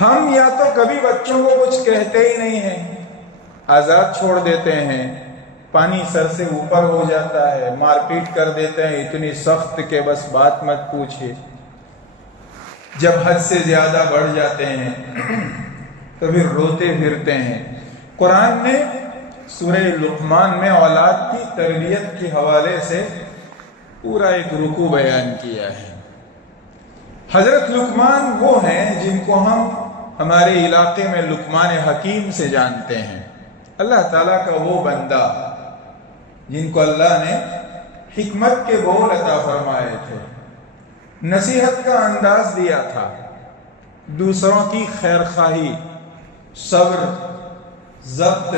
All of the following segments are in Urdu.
ہم یا تو کبھی بچوں کو کچھ کہتے ہی نہیں ہیں، آزاد چھوڑ دیتے ہیں، پانی سر سے اوپر ہو جاتا ہے، مار پیٹ کر دیتے ہیں اتنی سخت کہ بس بات مت پوچھے۔ جب حد سے زیادہ بڑھ جاتے ہیں تو پھر روتے پھرتے ہیں۔ قرآن نے سورہ لقمان میں اولاد کی تربیت کے حوالے سے پورا ایک رکوع بیان کیا ہے۔ حضرت لقمان وہ ہیں جن کو ہم ہمارے علاقے میں لقمان حکیم سے جانتے ہیں، اللہ تعالیٰ کا وہ بندہ جن کو اللہ نے حکمت کے بول عطا فرمائے تھے، نصیحت کا انداز دیا تھا، دوسروں کی خیر خواہی، صبر، ضبط،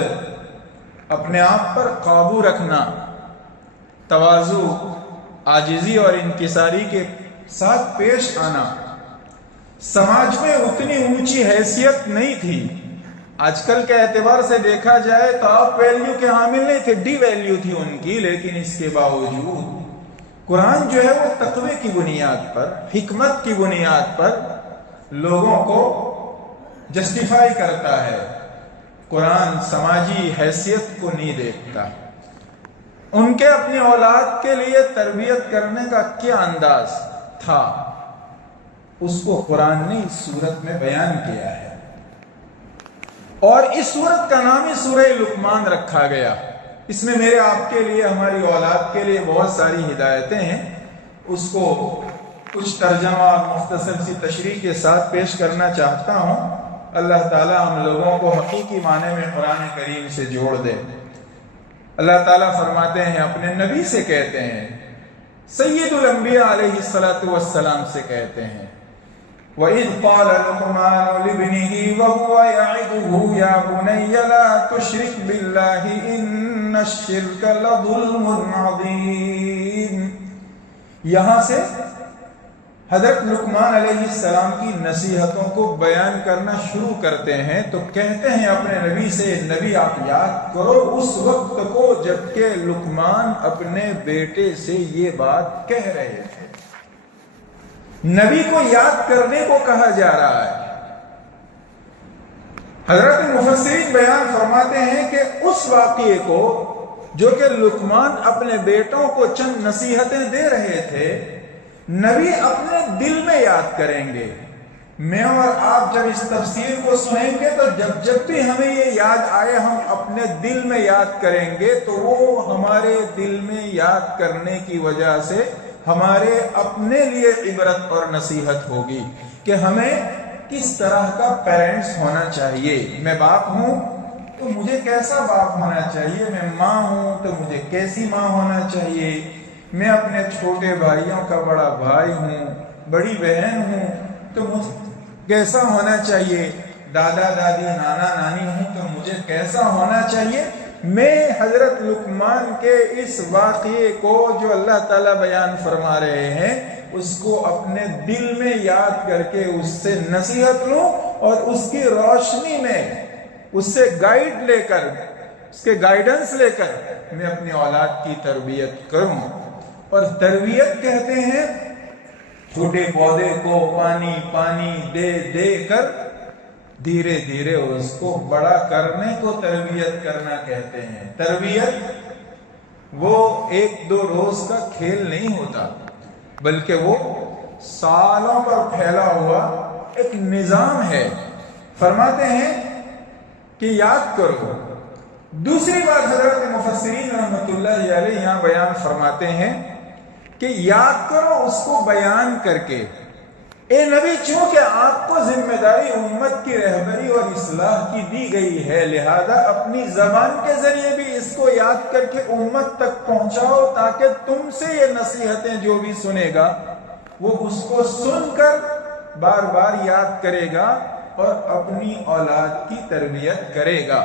اپنے آپ پر قابو رکھنا، تواضع، عاجزی اور انکساری کے ساتھ پیش آنا۔ سماج میں اتنی اونچی حیثیت نہیں تھی، آج کل کے اعتبار سے دیکھا جائے تو آپ ویلیو کے حامل نہیں تھے، ڈی ویلیو تھی ان کی، لیکن اس کے باوجود قرآن جو ہے وہ تقوی کی بنیاد پر، حکمت کی بنیاد پر لوگوں کو جسٹیفائی کرتا ہے۔ قرآن سماجی حیثیت کو نہیں دیکھتا۔ ان کے اپنی اولاد کے لیے تربیت کرنے کا کیا انداز تھا، اس کو قرآن نے اس سورت میں بیان کیا ہے، اور اس سورت کا نام ہی سورہ لقمان رکھا گیا۔ اس میں میرے آپ کے لیے، ہماری اولاد کے لیے بہت ساری ہدایتیں ہیں، اس کو کچھ ترجمہ اور مختصر سی تشریح کے ساتھ پیش کرنا چاہتا ہوں۔ اللہ تعالیٰ ہم لوگوں کو حقیقی معنی میں قرآن کریم سے جوڑ دے۔ اللہ تعالیٰ فرماتے ہیں، اپنے نبی سے کہتے ہیں، سید الانبیاء علیہ السلام سے کہتے ہیں، وَإِذْ قَالَ لُقْمَانُ لِابْنِهِ وَهُوَ يَعِظُهُ يَا بُنَيَّ لَا تُشْرِكْ بِاللَّهِ إِنَّ الشِّرْكَ لَظُلْمٌ عَظِيمٌ۔ یہاں سے حضرت لقمان علیہ السلام کی نصیحتوں کو بیان کرنا شروع کرتے ہیں، تو کہتے ہیں اپنے نبی سے، نبی آپ یاد کرو اس وقت کو جب کہ لقمان اپنے بیٹے سے یہ بات کہہ رہے تھے۔ نبی کو یاد کرنے کو کہا جا رہا ہے۔ حضرت مفسرین بیان فرماتے ہیں کہ اس واقعے کو جو کہ لقمان اپنے بیٹوں کو چند نصیحتیں دے رہے تھے، نبی اپنے دل میں یاد کریں گے۔ میں اور آپ جب اس تفسیر کو سنیں گے تو جب بھی ہمیں یہ یاد آئے ہم اپنے دل میں یاد کریں گے، تو وہ ہمارے دل میں یاد کرنے کی وجہ سے ہمارے اپنے لیے عبرت اور نصیحت ہوگی کہ ہمیں کس طرح کا پیرنٹس ہونا چاہیے۔ میں باپ ہوں تو مجھے کیسا باپ ہونا چاہیے، میں ماں ہوں تو مجھے کیسی ماں ہونا چاہیے، میں اپنے چھوٹے بھائیوں کا بڑا بھائی ہوں، بڑی بہن ہوں تو مجھے کیسا ہونا چاہیے، دادا دادی نانا نانی ہوں تو مجھے کیسا ہونا چاہیے۔ میں حضرت لقمان کے اس واقعے کو جو اللہ تعالیٰ بیان فرما رہے ہیں، اس کو اپنے دل میں یاد کر کے اس سے نصیحت لوں، اور اس کی روشنی میں اس سے گائیڈ لے کر، اس کے گائیڈنس لے کر میں اپنی اولاد کی تربیت کروں۔ اور تربیت کہتے ہیں چھوٹے پودے کو پانی دے دے کر دھیرے دھیرے اس کو بڑا کرنے کو تربیت کرنا کہتے ہیں۔ تربیت وہ ایک دو روز کا کھیل نہیں ہوتا، بلکہ وہ سالوں پر پھیلا ہوا ایک نظام ہے۔ فرماتے ہیں کہ یاد کرو۔ دوسری بات حضرت مفسرین رحمۃ اللہ علیہ یہاں بیان فرماتے ہیں کہ یاد کرو اس کو بیان کر کے، اے نبی چونکہ آپ کو ذمہ داری امت کی رہبری اور اصلاح کی دی گئی ہے، لہذا اپنی زبان کے ذریعے بھی اس کو یاد کر کے امت تک پہنچاؤ، تاکہ تم سے یہ نصیحتیں جو بھی سنے گا وہ اس کو سن کر بار بار یاد کرے گا اور اپنی اولاد کی تربیت کرے گا۔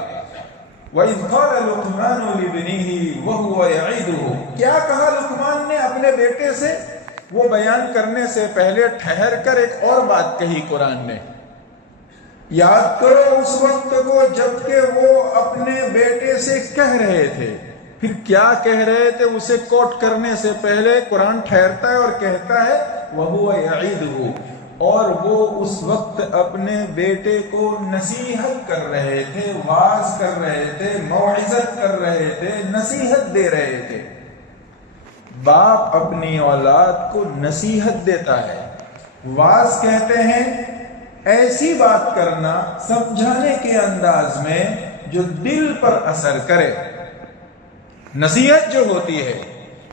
وَإِذْ قَالَ لُقْمَانُ لِابْنِهِ وَهُوَ يَعِظُهُ، کیا کہا لقمان نے اپنے بیٹے سے؟ وہ بیان کرنے سے پہلے ٹھہر کر ایک اور بات کہی قرآن نے، یاد کرو اس وقت کو جب کہ وہ اپنے بیٹے سے کہہ رہے تھے۔ پھر کیا کہہ رہے تھے اسے کوٹ کرنے سے پہلے قرآن ٹھہرتا ہے اور کہتا ہے وَهُوَ يَعِظُهُ، اور وہ اس وقت اپنے بیٹے کو نصیحت کر رہے تھے، واعظ کر رہے تھے، موعظت کر رہے تھے، نصیحت دے رہے تھے۔ باپ اپنی اولاد کو نصیحت دیتا ہے۔ واعظ کہتے ہیں ایسی بات کرنا سمجھانے کے انداز میں جو دل پر اثر کرے۔ نصیحت جو ہوتی ہے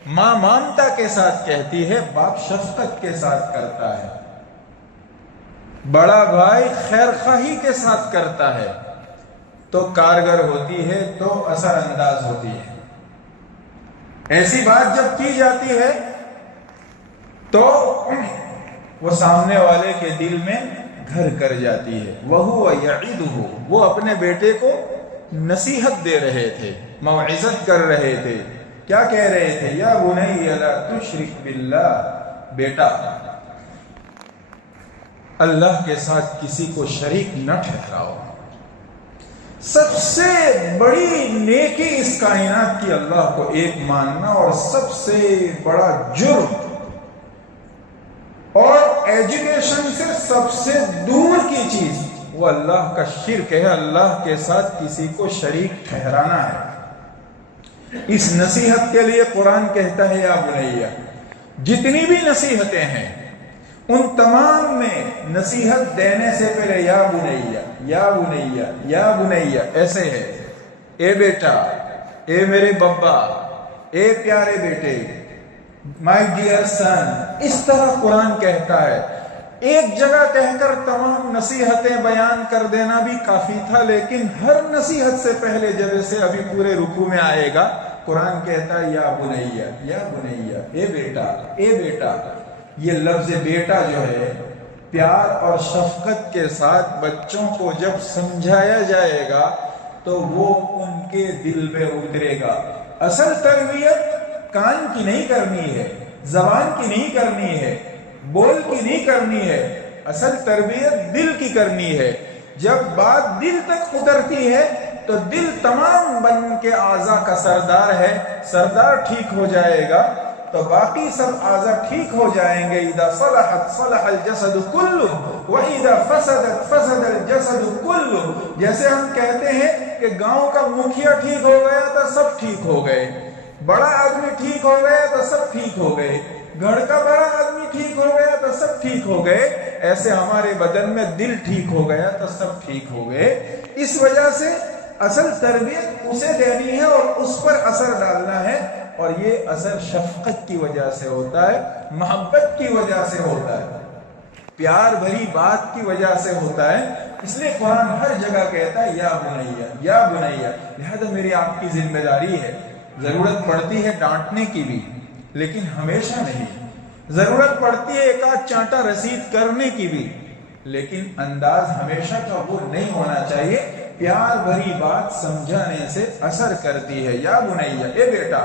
ماں ممتا کے ساتھ کہتی ہے، باپ شفقت کے ساتھ کرتا ہے، بڑا بھائی خیر خواہی کے ساتھ کرتا ہے، تو کارگر ہوتی ہے، تو اثر انداز ہوتی ہے۔ ایسی بات جب کی جاتی ہے تو وہ سامنے والے کے دل میں گھر کر جاتی ہے۔ وَهُوَ يَعِدُهُ، وہ اپنے بیٹے کو نصیحت دے رہے تھے، موعظت کر رہے تھے۔ کیا کہہ رہے تھے؟ یا بنی لا تشرک باللہ، بیٹا اللہ کے ساتھ کسی کو شریک نہ ٹھہراؤ۔ سب سے بڑی نیکی اس کائنات کی اللہ کو ایک ماننا، اور سب سے بڑا جرم اور ایجوکیشن سے سب سے دور کی چیز وہ اللہ کا شرک ہے، اللہ کے ساتھ کسی کو شریک ٹھہرانا ہے۔ اس نصیحت کے لیے قرآن کہتا ہے یا بنیا، جتنی بھی نصیحتیں ہیں ان تمام میں نصیحت دینے سے پہلے یا بنیا یا بنیا یا بنیا ایسے ہے، اے بیٹا، اے میرے بابا، اے پیارے بیٹے، مائی ڈیئر سن، اس طرح قرآن کہتا ہے۔ ایک جگہ کہہ کر تمام نصیحتیں بیان کر دینا بھی کافی تھا، لیکن ہر نصیحت سے پہلے جیسے ابھی پورے رکوع میں آئے گا، قرآن کہتا ہے یا بنیا یا بنیا، اے بیٹا، اے بیٹا۔ یہ لفظ بیٹا جو ہے پیار اور شفقت کے ساتھ بچوں کو جب سمجھایا جائے گا تو وہ ان کے دل میں اترے گا۔ اصل تربیت کان کی نہیں کرنی ہے، زبان کی نہیں کرنی ہے، بول کی نہیں کرنی ہے، اصل تربیت دل کی کرنی ہے۔ جب بات دل تک اترتی ہے تو دل تمام بدن کے اعضاء کا سردار ہے، سردار ٹھیک ہو جائے گا تو باقی سب اعضاء ٹھیک ہو جائیں گے۔ اذا صلحت صلح الجسد كله واذا فسدت فسد الجسد كله۔ جیسے ہم کہتے ہیں کہ گاؤں کا مکھیا ٹھیک ہو گیا تو سب ٹھیک ہو گئے، بڑا آدمی ٹھیک ہو گیا تو سب ٹھیک ہو گئے، گھر کا بڑا آدمی ٹھیک ہو گیا تو سب ٹھیک ہو گئے۔ ایسے ہمارے بدن میں دل ٹھیک ہو گیا تو سب ٹھیک ہو گئے۔ اس وجہ سے اصل تربیت اسے دینی ہے اور اس پر اثر ڈالنا ہے، اور یہ اثر شفقت کی وجہ سے ہوتا ہے، محبت کی وجہ سے ہوتا ہے، پیار بھری بات کی وجہ سے ہوتا ہے۔ اس لیے قرآن ہر جگہ کہتا ہے یا بنیا یا بنیا۔ لہذا میری آپ کی ذمہ داری ہے، ضرورت پڑتی ہے ڈانٹنے کی بھی، لیکن ہمیشہ نہیں۔ ضرورت پڑتی ہے ایک آدھ چانٹا رسید کرنے کی بھی، لیکن انداز ہمیشہ کا وہ نہیں ہونا چاہیے۔ پیار بھری بات سمجھانے سے اثر کرتی ہے۔ یا بنیا، اے بیٹا،